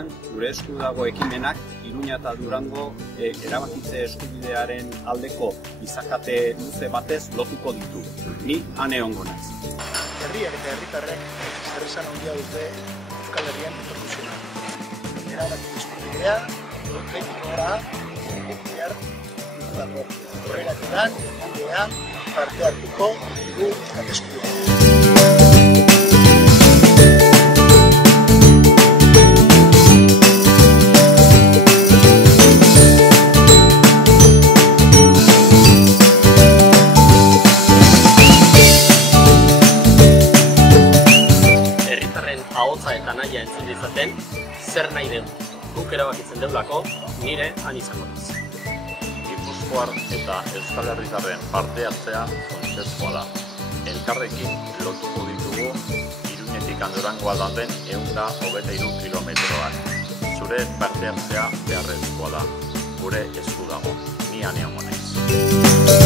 batean, gure esku dago ekimenak Iruña eta Durango erabakitze eskubidearen aldeko izakate luze batez lotuko ditu. Ni han egongo naiz. Herriak eta herritarrek zeresan handia dute Euskal Herrian etorkizuna. Erabakitze eskubidea, kritikoa, behar dutako. Horregatik handean parte hartuko dugu eskubidea. Ahotsa eta nahia entzun dizaten, zer nahi dugu. Guk erabakitzen deulako, nire han izango naiz. Gipuzkoar eta Euskal Herritarren parte hartzea funtsezkoa da. Elkarrekin lotuko ditugu Iruñetik Durango aldaten 123 kilometroak. Zure parte hartzea beharrezkoa da. Gure esku dago, ni han egongo naiz.